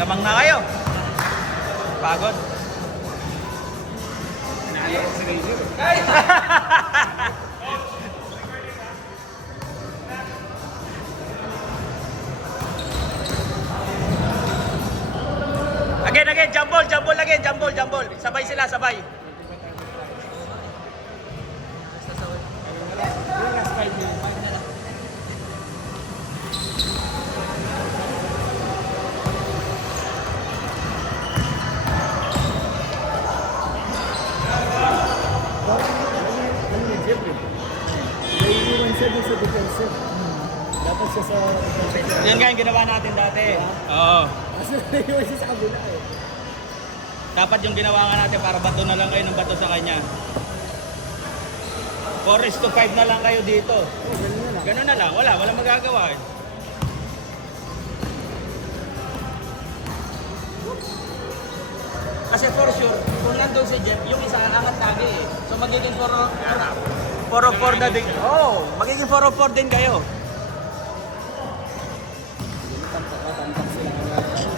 Lamang na kayo. Pagod. Nalo ko si Razor. Again, jumble again, jumble. Sabay sila, sabay. Last 5 minutes. Sa defensive. Dapat siya sa defensive. Yan nga yung ginawa natin dati. Oo. Kasi naiwan siya sa kabila eh. Dapat yung ginawa nga natin para bato na lang kayo ng bato sa kanya. 4:5 na lang kayo dito. Oh, ganun na lang. Ganun na lang. Wala magagawa eh. Kasi for sure, kung nandun si Jeff, yung isa angat lagi eh. So magiging 4-4 na din. Oh, magiging 4-4 din kayo.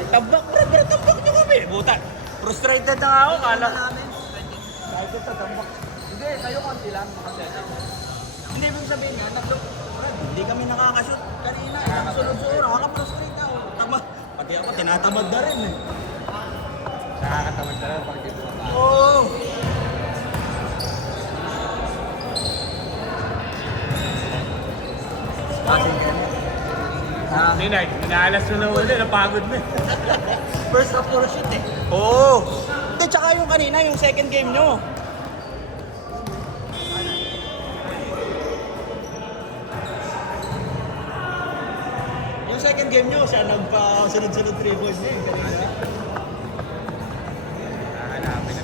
Tampak sila. Tambak nyo kami. Buta. Frustrated na nga ako. Kala. Kahit ito, tambak. Hindi, kayo konti lang. Hindi mong sabihin nga, hindi kami nakakashoot kanina. Isang sunod-sunod. Nakaka-frustrate ako. Pati ako, tinatamad na rin eh. Nakakatamad na lang pag dito na tayo. Oo. Hindi na, inaalas mo na ulit, napagod na. First half puro shoot eh. Oo. Hindi, tsaka yung kanina, yung second game nyo. Yung second game nyo, siya nagpa-sunod-sunod 3 points niya yung kanina. Nakahanapin.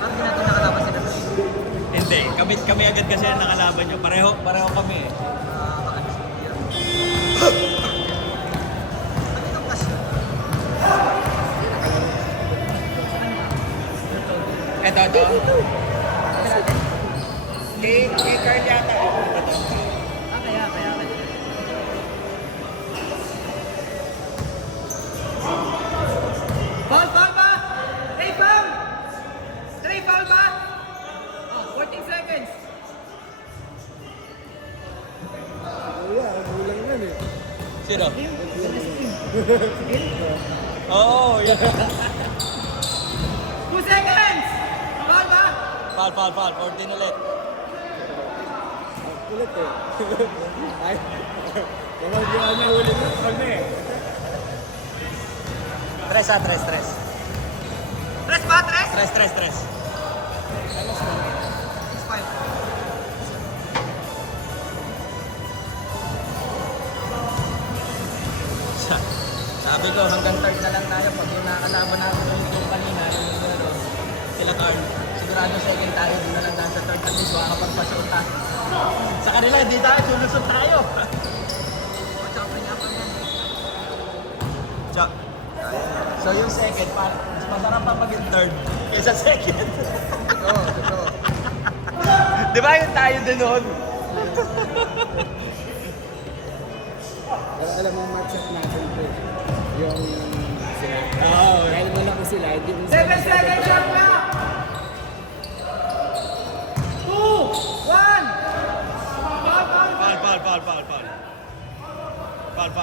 Parang ginagawa nakalaban sila. Hindi, kami agad kasi ang nakalaban nyo. Pareho kami eh. Ito. Kay Carl yata. Ito. Kaya. Foul ba? Trey, foul ba? Oh, 14 seconds. Bulang yan eh. Sino? Oo, yeah. 2 seconds! Foul ba? Foul. 14 ulit. Ulit eh. Ay. Kapag yun na ulit na. Pag na eh. Tres. Tres ba? Tres? Tres. It's fine. Sabi ko, hanggang third na lang tayo. Pag yung nakakalaban natin yung kanina, sila Carl, sigurado second tayo. Doon na lang tayo sa third. At least makakapagpasuta. Sa kanila, hindi tayo. Sulusot tayo. So yung second, mas masarap pa maging third kaysa second. Totoo. Di ba yung tayo din noon? Pero alam mo, matchup natin ito eh. Yung sila. Oo. Dahil malaki sila, hindi mo 7 seconds shot na! 2! 1! Foul.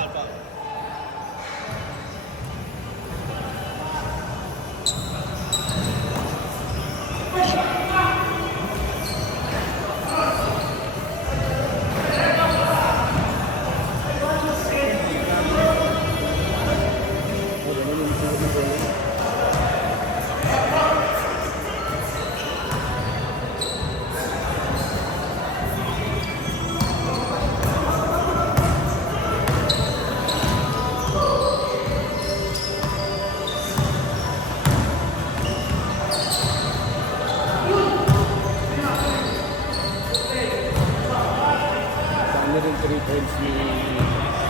Ano rin 3 points ni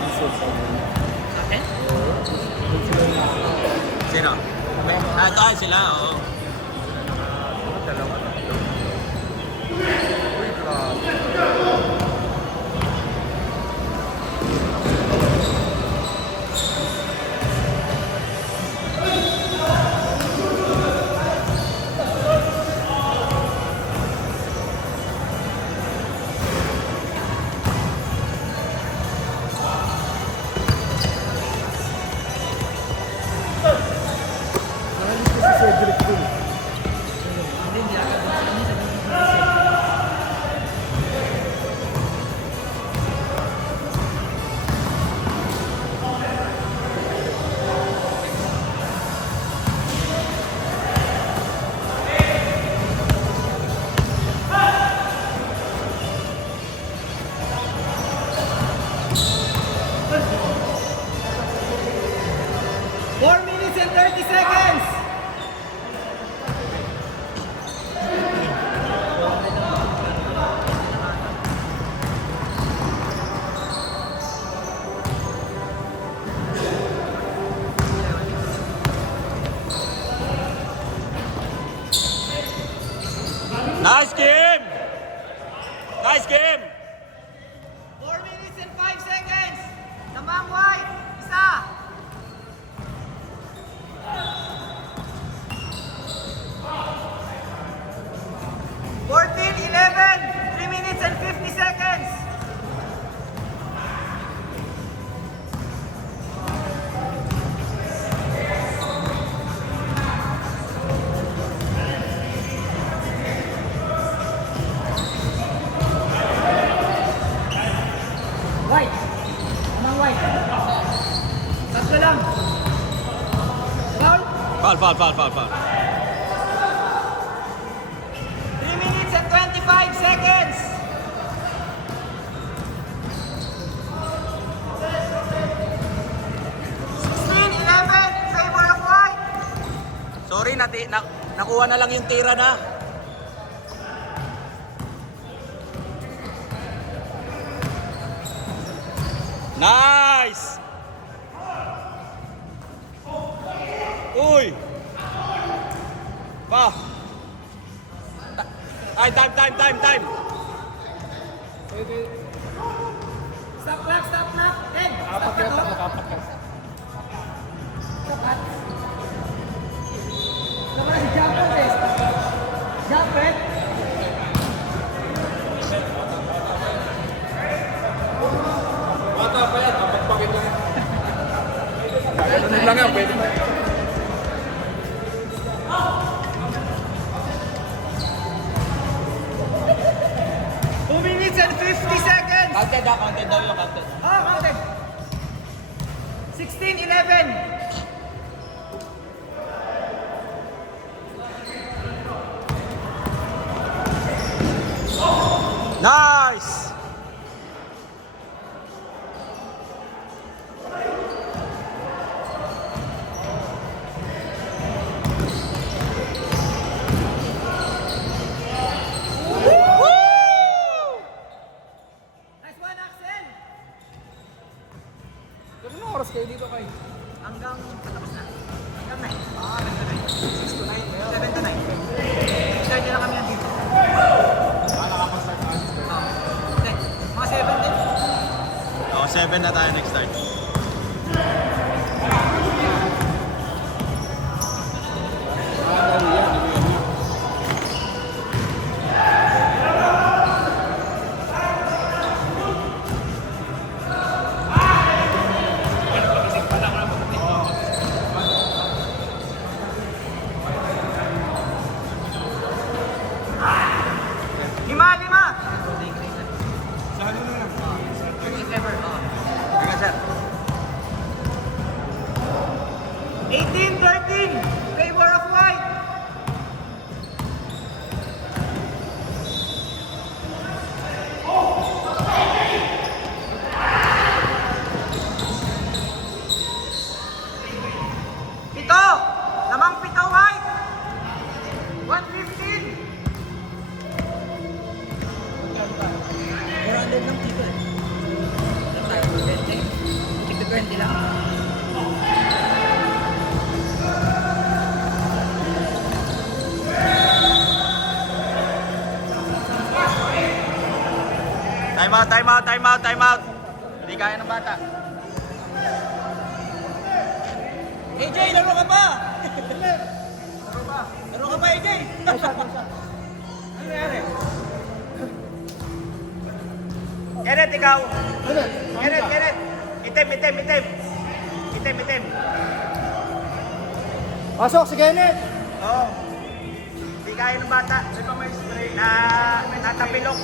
Isos sa mga. Akin? Sino? Ito sila, oo. Dalawa. Nice game! Nice game! 4 minutes and 5 seconds. Namang white. Isa. Fourteen, 11. 3 minutes and 50 seconds. White. Namang white. Tatlo lang. Foul. Foul. 3 minutes and 25 seconds. Sixteen, 11 in favor of white. Sorry, nakuha na lang yung tira na. Nice! Uy! Pa! Ay, time! Stop clock, stop clock. 10. Stop Apat yan, clock. apat yan. Sapat. Naman si Jumper eh. Jumper. Bata pa yan, apat pakit lang. Ganun lang yan, pwede mo. Two minutes and 50 seconds. Counted daw yung counted. Oh, counted. 16, 11. Nice! Nice one, Axel. Ganun oras kayo dito kay? Hanggang patapos na. Hanggang 9. Hanggang 9. 6 to 9. 7 to 9. Start nila kami yan dito. Nakapag-start na. Hindi. Mga 7 din. Oh, 7 na tayo next start. Dali yan, hindi yan. Lima. Sa ano na lang? If ever. Sige, sir. 18-13. Favor of white. Pito. Namang pito white. 115. 400 lang dito eh. Ano tayo? 20? Tigto 20 lang. Time out. Hindi kaya ng bata. AJ, laro ka pa! Laro ka pa, AJ! Ano nangyari? Kenneth, ikaw. Ano? Kenneth. Itim. Pasok si Kenneth! Oo. Hindi kaya ng bata. Na natapilok.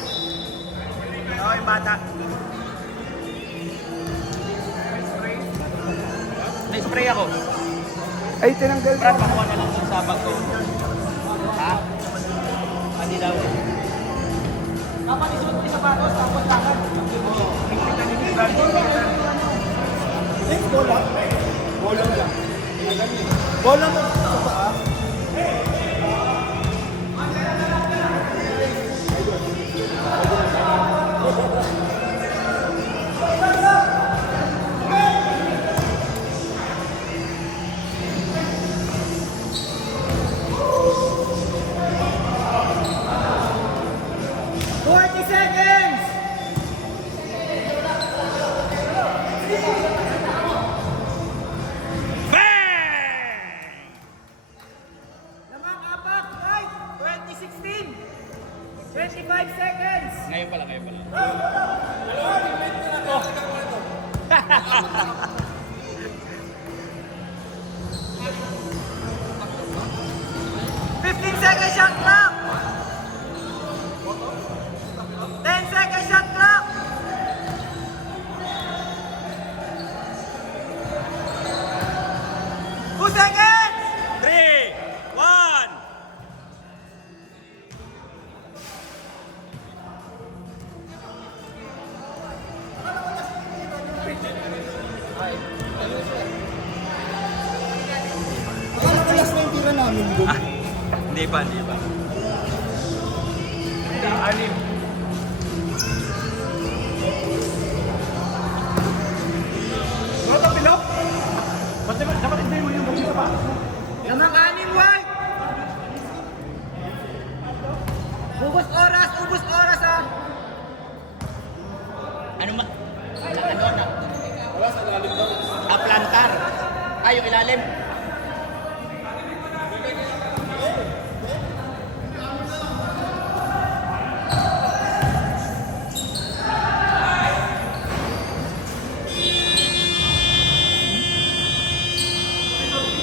Oo, yung bata. May spray ako. Ay, tinanggal Brad, makuha na lang yung sabag ko. Ha? Hindi daw. Dapat isuot yung sapatos, tapos lakad. Bolong lang. Bolong lang sa paa. 25 seconds. Ngayon pala, ngayon pala. 15-second shot clock. 10-second shot clock. 2 seconds. 3, 1. Akala ko last na yung tira namin doon. Hindi pa, hindi pa. Lamang anim, white. Ubus oras ha. Ano ma... Ano na? Plantar. Ay, yung ilalim.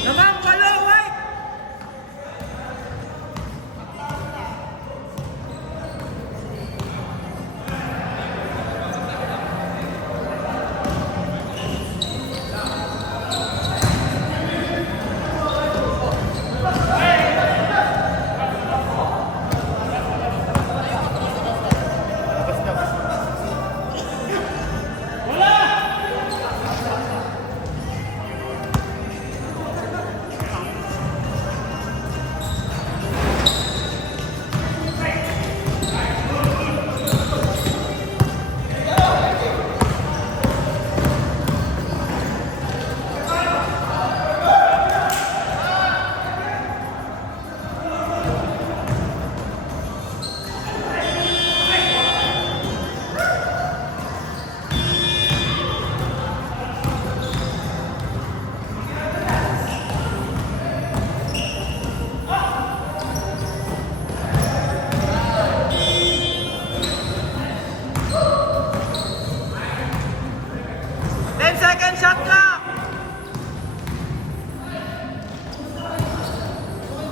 Lamang walo, white. Shot clock!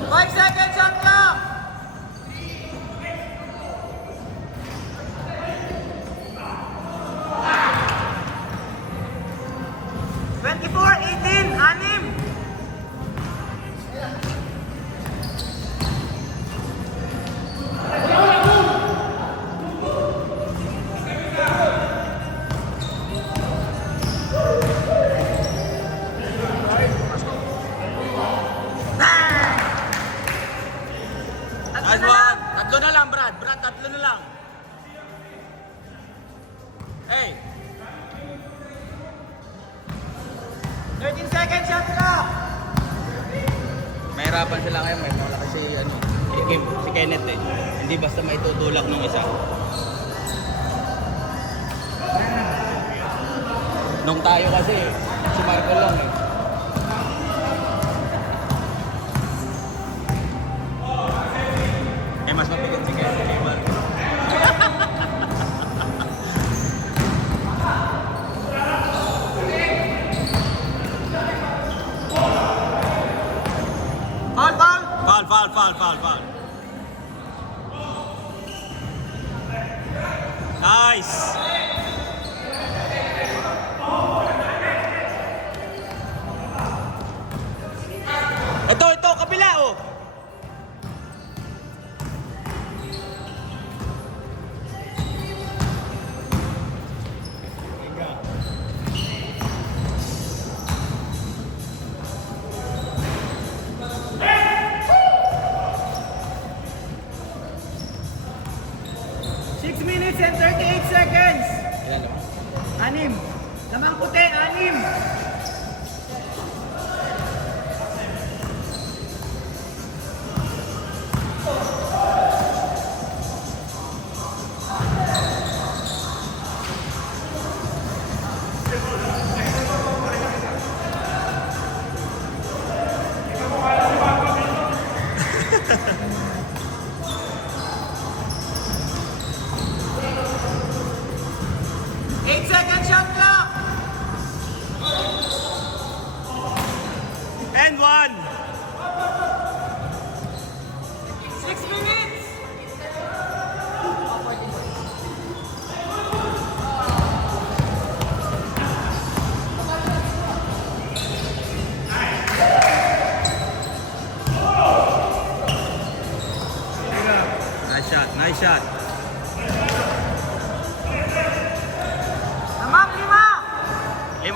5-second shot clock! Twenty-four, 18, anim! Last one. Tatlo na lang, Brad. Brad, tatlo na lang. Hey. 13-second shot clock! Mahirapan sila ngayon. May wala kasi si Kenneth eh. Hindi basta maitutulak ng isa. Nung tayo kasi, si Marco lang eh. Eh, mas mabigat si Kenneth kay Marco. Foul. Nice! Ito, kabila oh! Minutes and 38 seconds. Ilan naman? Anim. Lamang puti, anim.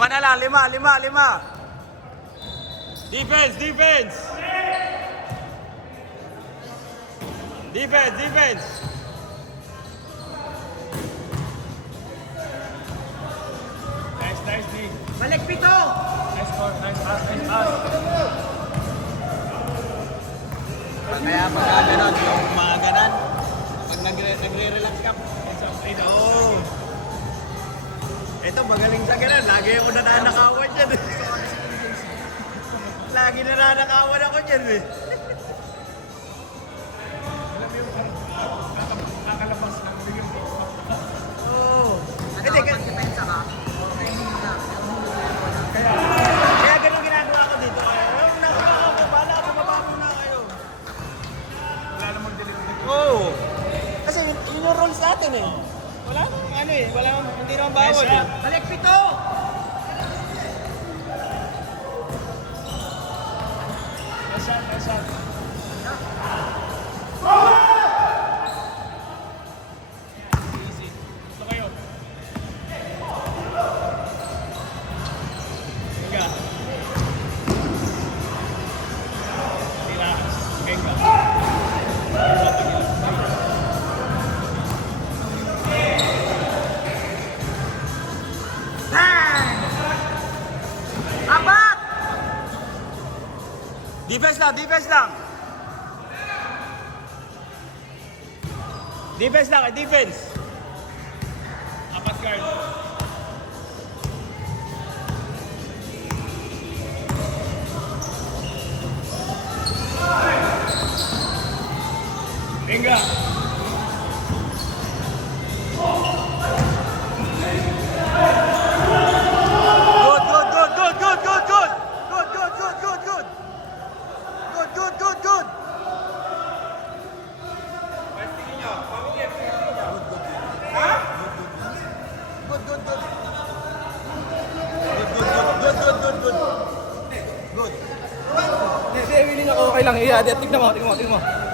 Lima na lang, lima. Defense. Defense. Nice, D. Balik pito! Nice score, nice pass. Kaya pag gano'n, yung mga ganan, pag nagre-relax ka, Oh. Ito, magaling sa ganun. Lagi ako nananakawan dyan. Lagi nananakawan ako dyan eh. Kakalabas ng yung Oo. Hindi, Nakakapag-depensa ka. Kaya hindi mo na. kaya ganun ginagawa ko dito. Nakuha ako, bala ako, mababa na kayo. Wala namang delivery. Oo. Kasi yun yung rules natin eh. Wala hindi naman bawal eh. Balik pito! Nice shot. Easy. Ito kayo. Venga. Relax. Venga. Bang! Abat! Defense lang. Defense. Apat guard. Venga. Good. Hindi, feeling ako okay lang. Tingnan mo.